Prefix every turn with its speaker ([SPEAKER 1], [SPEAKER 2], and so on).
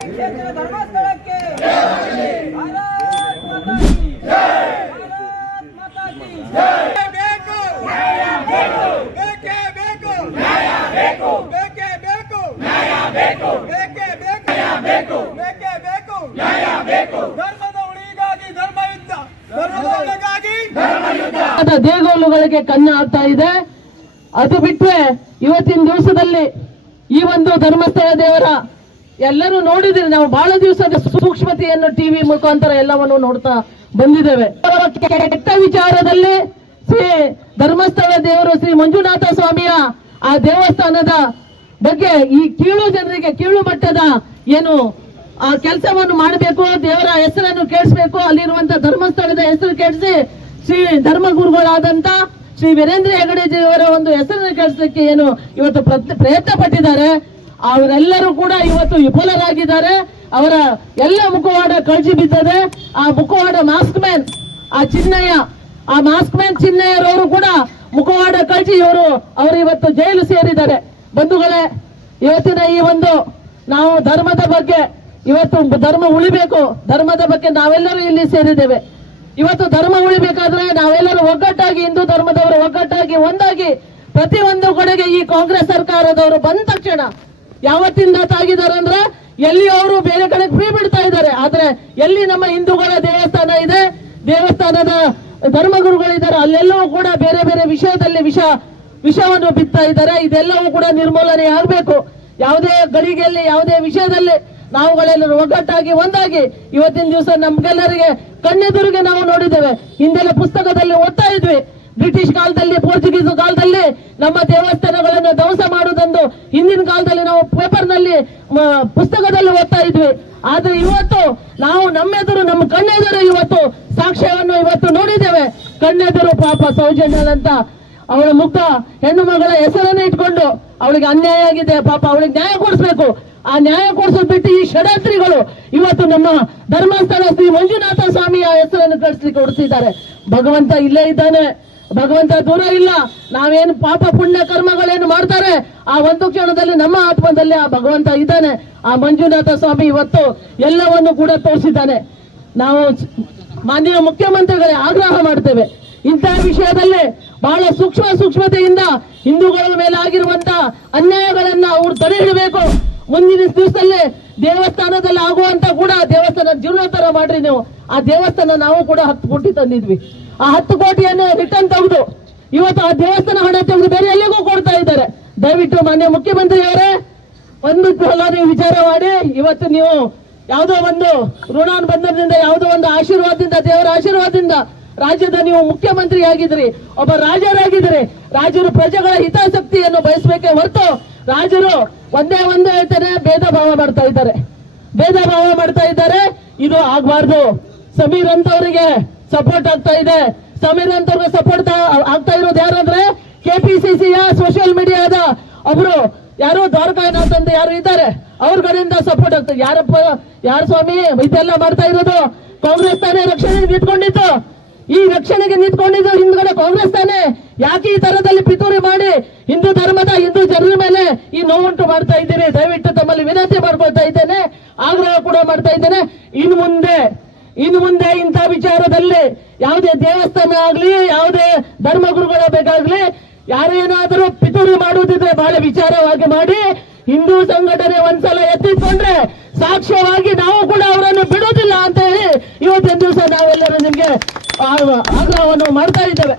[SPEAKER 1] ಧರ್ಮಸ್ಥಳಕ್ಕೆ. ಭಾರತ್ ಮಾತಾ ಕಿ. ಭಾರತ್ ಮಾತಾ ಕಿ.
[SPEAKER 2] ಬೇಕು ಬೇಕೇ. ಬೇಕು ಬೇಕು. ಬೇಕೇ ಬೇಕು. ಬೇಕೇ ಬೇಕು ಬೇಕೇ. ಬೇಕು ಧರ್ಮದ ಉಳಿಗಾಗಿ ಧರ್ಮ ಧರ್ಮದ ಉಳಿಗಾಗಿ
[SPEAKER 3] ಆದ ದೇಗೋಲುಗಳಿಗೆ ಕಣ್ಣು ಆಗ್ತಾ ಇದೆ. ಅದು ಬಿಟ್ಟರೆ ಇವತ್ತಿನ ದಿವಸದಲ್ಲಿ ಈ ಒಂದು ಧರ್ಮಸ್ಥಳ ದೇವರ ಎಲ್ಲರೂ ನೋಡಿದ್ರೆ ನಾವು ಬಹಳ ದಿವಸದ ಸೂಕ್ಷ್ಮತೆಯನ್ನು ಟಿವಿ ಮುಖಾಂತರ ಎಲ್ಲವನ್ನು ನೋಡ್ತಾ ಬಂದಿದ್ದೇವೆ. ಕೆಟ್ಟ ವಿಚಾರದಲ್ಲಿ ಶ್ರೀ ಧರ್ಮಸ್ಥಳ ದೇವರು ಶ್ರೀ ಮಂಜುನಾಥ ಸ್ವಾಮಿಯ ಆ ದೇವಸ್ಥಾನದ ಬಗ್ಗೆ ಈ ಕೀಳು ಜನರಿಗೆ ಕೀಳು ಮಟ್ಟದ ಏನು, ಆ ಕೆಲಸವನ್ನು ಮಾಡಬೇಕು, ದೇವರ ಹೆಸರನ್ನು ಕೇಳಿಸ್ಬೇಕು, ಅಲ್ಲಿರುವಂತ ಧರ್ಮಸ್ಥಳದ ಹೆಸರು ಕೇಳಿಸಿ ಶ್ರೀ ಧರ್ಮಗುರುಗಳಾದಂತ ಶ್ರೀ ವೀರೇಂದ್ರ ಹೆಗಡೆಜಿಯವರ ಒಂದು ಹೆಸರನ್ನು ಕೇಳಿಸಲಿಕ್ಕೆ ಏನು ಇವತ್ತು ಪ್ರಯತ್ನ ಪಟ್ಟಿದ್ದಾರೆ ಅವರೆಲ್ಲರೂ ಕೂಡ ಇವತ್ತು ವಿಫಲರಾಗಿದ್ದಾರೆ. ಅವರ ಎಲ್ಲ ಮುಖವಾಡ ಕಳಚಿ ಬಿದ್ದದೆ. ಆ ಮುಖವಾಡ ಮಾಸ್ಕ್ ಮ್ಯಾನ್ ಆ ಚಿನ್ನಯ್ಯ ಆ ಮಾಸ್ಕ್ ಮ್ಯಾನ್ ಚಿನ್ನಯ್ಯರವರು ಕೂಡ ಮುಖವಾಡ ಕಳಚಿ ಇವರು ಅವರು ಇವತ್ತು ಜೈಲು ಸೇರಿದ್ದಾರೆ. ಬಂಧುಗಳೇ, ಇವತ್ತಿನ ಈ ಒಂದು ನಾವು ಧರ್ಮದ ಬಗ್ಗೆ ಇವತ್ತು ಧರ್ಮ ಉಳಿಬೇಕು. ಧರ್ಮದ ಬಗ್ಗೆ ನಾವೆಲ್ಲರೂ ಇಲ್ಲಿ ಸೇರಿದ್ದೇವೆ. ಇವತ್ತು ಧರ್ಮ ಉಳಿಬೇಕಾದ್ರೆ ನಾವೆಲ್ಲರೂ ಒಗ್ಗಟ್ಟಾಗಿ, ಹಿಂದೂ ಧರ್ಮದವರು ಒಗ್ಗಟ್ಟಾಗಿ, ಒಂದಾಗಿ ಪ್ರತಿಯೊಂದು ಕಡೆಗೆ ಈ ಕಾಂಗ್ರೆಸ್ ಸರ್ಕಾರದವರು ಬಂದ ತಕ್ಷಣ ಯಾವತ್ತಿಂದ ತಾಗಿದ್ದಾರೆ ಅಂದ್ರೆ ಎಲ್ಲಿ ಅವರು ಬೇರೆ ಕಡೆ ಫ್ರೀ ಬಿಡ್ತಾ ಇದ್ದಾರೆ. ಆದ್ರೆ ಎಲ್ಲಿ ನಮ್ಮ ಹಿಂದೂಗಳ ದೇವಸ್ಥಾನ ಇದೆ, ದೇವಸ್ಥಾನದ ಧರ್ಮಗುರುಗಳಿದ್ದಾರೆ, ಅಲ್ಲೆಲ್ಲವೂ ಕೂಡ ಬೇರೆ ಬೇರೆ ವಿಷಯದಲ್ಲಿ ವಿಷ, ವಿಷವನ್ನು ಬಿತ್ತಾ ಇದ್ದಾರೆ. ಇದೆಲ್ಲವೂ ಕೂಡ ನಿರ್ಮೂಲನೆ ಆಗಬೇಕು. ಯಾವುದೇ ಗಳಿಗೆಯಲ್ಲಿ, ಯಾವುದೇ ವಿಷಯದಲ್ಲಿ ನಾವುಗಳೆಲ್ಲರೂ ಒಗ್ಗಟ್ಟಾಗಿ ಒಂದಾಗಿ ಇವತ್ತಿನ ದಿವಸ ನಮ್ಗೆಲ್ಲರಿಗೆ ಕಣ್ಣೆದುರಿಗೆ ನಾವು ನೋಡಿದ್ದೇವೆ. ಹಿಂದೆಲ್ಲ ಪುಸ್ತಕದಲ್ಲಿ ಓದ್ತಾ ಇದ್ವಿ. ಬ್ರಿಟಿಷ್ ಕಾಲದಲ್ಲಿ, ಪೋರ್ಚುಗೀಸ್ ಕಾಲದಲ್ಲಿ ನಮ್ಮ ದೇವಸ್ಥಾನಗಳನ್ನು ಧ್ವಂಸ ಕಾಲದಲ್ಲಿ ನಾವು ಪೇಪರ್ನಲ್ಲಿ ಪುಸ್ತಕದಲ್ಲಿ ಓದ್ತಾ ಇದ್ವಿ. ಆದ್ರೆ ಇವತ್ತು ನಾವು ನಮ್ಮೆದುರು, ನಮ್ಮ ಕಣ್ಣೆದುರು ಇವತ್ತು ಸಾಕ್ಷ್ಯವನ್ನು ಇವತ್ತು ನೋಡಿದ್ದೇವೆ. ಕಣ್ಣೆದುರು ಪಾಪ ಸೌಜನ್ಯದಂತ ಅವಳ ಮುಗ್ಧ ಹೆಣ್ಣು ಮಗಳ ಹೆಸರನ್ನು ಇಟ್ಕೊಂಡು ಅವಳಿಗೆ ಅನ್ಯಾಯ ಆಗಿದೆ. ಪಾಪ ಅವಳಿಗೆ ನ್ಯಾಯ ಕೊಡಿಸ್ಬೇಕು. ಆ ನ್ಯಾಯ ಕೊಡಿಸೋದು ಬಿಟ್ಟು ಈ ಷಡಾತ್ರಿಗಳು ಇವತ್ತು ನಮ್ಮ ಧರ್ಮಸ್ಥಳ ಶ್ರೀ ಮಂಜುನಾಥ ಸ್ವಾಮಿ ಆ ಹೆಸರನ್ನು ಕಳಿಸ್ಲಿಕ್ಕೆ ಹೊಡಿಸಿದ್ದಾರೆ ಭಗವಂತ ಇಲ್ಲೇ ಇದ್ದಾನೆ. ಭಗವಂತ ದೂರ ಇಲ್ಲ. ನಾವೇನು ಪಾಪ ಪುಣ್ಯ ಕರ್ಮಗಳೇನು ಮಾಡ್ತಾರೆ? ಆ ಒಂದು ಕ್ಷಣದಲ್ಲಿ ನಮ್ಮ ಆತ್ಮದಲ್ಲಿ ಆ ಭಗವಂತ ಇದ್ದಾನೆ. ಆ ಮಂಜುನಾಥ ಸ್ವಾಮಿ ಇವತ್ತು ಎಲ್ಲವನ್ನು ಕೂಡ ತೋರಿಸಿದ್ದಾನೆ. ನಾವು ಮಾನ್ಯ ಮುಖ್ಯಮಂತ್ರಿಗಳೇ ಆಗ್ರಹ ಮಾಡ್ತೇವೆ. ಇಂತಹ ವಿಷಯದಲ್ಲಿ ಬಹಳ ಸೂಕ್ಷ್ಮ ಸೂಕ್ಷ್ಮತೆಯಿಂದ ಹಿಂದೂಗಳ ಮೇಲೆ ಆಗಿರುವಂತ ಅನ್ಯಾಯಗಳನ್ನ ಅವ್ರು ತಡೆ ಹಿಡಬೇಕು. ಮುಂದಿನ ದಿವಸದಲ್ಲಿ ದೇವಸ್ಥಾನದಲ್ಲಿ ಆಗುವಂತ ಕೂಡ ದೇವಸ್ಥಾನ ಜೀರ್ಣೋದ್ಧಾರ ಮಾಡ್ರಿ ನೀವು. ಆ ದೇವಸ್ಥಾನ ನಾವು ಕೂಡ ಹತ್ತು ಕೋಟಿ ತಂದಿದ್ವಿ. ಆ ಹತ್ತು ಕೋಟಿಯನ್ನು ರಿಟರ್ನ್ ತೆಗೆದು ಇವತ್ತು ಆ ದೇವಸ್ಥಾನ ಹಣ ತೆಗೆದು ಬೇರೆ ಎಲ್ಲಿಗೂ ಕೊಡ್ತಾ ಇದ್ದಾರೆ. ದಯವಿಟ್ಟು ಮಾನ್ಯ ಮುಖ್ಯಮಂತ್ರಿ ಅವರೇ, ಒಂದು ನೀವು ವಿಚಾರ ಮಾಡಿ. ಇವತ್ತು ನೀವು ಯಾವುದೋ ಒಂದು ಋಣಾನುಬಂಧನದಿಂದ, ಯಾವುದೋ ಒಂದು ಆಶೀರ್ವಾದದಿಂದ, ದೇವರ ಆಶೀರ್ವಾದದಿಂದ ರಾಜ್ಯದ ನೀವು ಮುಖ್ಯಮಂತ್ರಿ ಆಗಿದ್ರಿ, ಒಬ್ಬ ರಾಜರಾಗಿದ್ರಿ. ರಾಜರು ಪ್ರಜೆಗಳ ಹಿತಾಸಕ್ತಿಯನ್ನು ಬಯಸಬೇಕೆ ಹೊರತು ರಾಜರು ಒಂದೇ ಒಂದು ಹೇಳ್ತಾರೆ ಭೇದ ಭಾವ ಮಾಡ್ತಾ ಇದ್ದಾರೆ. ಭೇದ ಭಾವ ಮಾಡ್ತಾ ಇದ್ದಾರೆ. ಇದು ಆಗಬಾರ್ದು. ಸಮೀರ್ ಅಂತವರಿಗೆ ಸಪೋರ್ಟ್ ಆಗ್ತಾ ಇದೆ. ಸಮೀರ್ ಸಪೋರ್ಟ್ ಆಗ್ತಾ ಇರೋದು ಯಾರಂದ್ರೆ ಕೆಪಿಸಿಸಿಯ ಸೋಷಿಯಲ್ ಮೀಡಿಯಾದ ಒಬ್ರು. ಯಾರು ದ್ವಾರಕಾನಾಥ್ ಅಂತ ಯಾರು ಇದ್ದಾರೆ. ಅವ್ರ ಕಡೆಯಿಂದ ಸಪೋರ್ಟ್ ಆಗ್ತದೆ ಯಾರಪ್ಪ ಯಾರ ಸ್ವಾಮಿ, ಇದೆಲ್ಲ ಮಾಡ್ತಾ ಇರೋದು ಕಾಂಗ್ರೆಸ್ ತಾನೇ ರಕ್ಷಣೆಗೆ ನಿಂತ್ಕೊಂಡಿತ್ತು ಈ ರಕ್ಷಣೆಗೆ ನಿಂತ್ಕೊಂಡಿದ್ದು ಹಿಂದ್ಗಡೆ ಕಾಂಗ್ರೆಸ್ ತಾನೇ. ಯಾಕೆ ಈ ತರದಲ್ಲಿ ಪಿತೂರಿ ಮಾಡಿ ಹಿಂದೂ ಧರ್ಮದ ಹಿಂದೂ ಜನರ ಮೇಲೆ ಈ ನೋವುಂಟು ಮಾಡ್ತಾ ಇದ್ದೀರಿ? ದಯವಿಟ್ಟು ತಮ್ಮಲ್ಲಿ ವಿನಂತಿ ಮಾಡ್ಕೊಳ್ತಾ ಇದ್ದೇನೆ. ಆಗ್ರಹ ಕೂಡ ಮಾಡ್ತಾ ಇದ್ದೇನೆ. ಇನ್ನು ಮುಂದೆ ಇನ್ನು ಮುಂದೆ ಇಂಥ ವಿಚಾರದಲ್ಲಿ ಯಾವುದೇ ದೇವಸ್ಥಾನ ಆಗಲಿ, ಯಾವುದೇ ಧರ್ಮಗುರುಗಳ ಬೇಕಾಗ್ಲಿ, ಯಾರೇನಾದರೂ ಪಿತೂರಿ ಮಾಡುವುದಿದ್ರೆ ಬಹಳ ವಿಚಾರವಾಗಿ ಮಾಡಿ, ಹಿಂದೂ ಸಂಘಟನೆ ಒಂದ್ಸಲ ಎತ್ತಿಕೊಂಡ್ರೆ ಸಾಕ್ಷ್ಯವಾಗಿ ನಾವು ಕೂಡ ಅವರನ್ನು ಬಿಡುವುದಿಲ್ಲ ಅಂತ ಹೇಳಿ ಇವತ್ತಿನ ದಿವಸ ನಾವೆಲ್ಲರೂ ನಿಮಗೆ ಆಗ್ರಹವನ್ನು ಮಾಡ್ತಾ ಇದ್ದೇವೆ.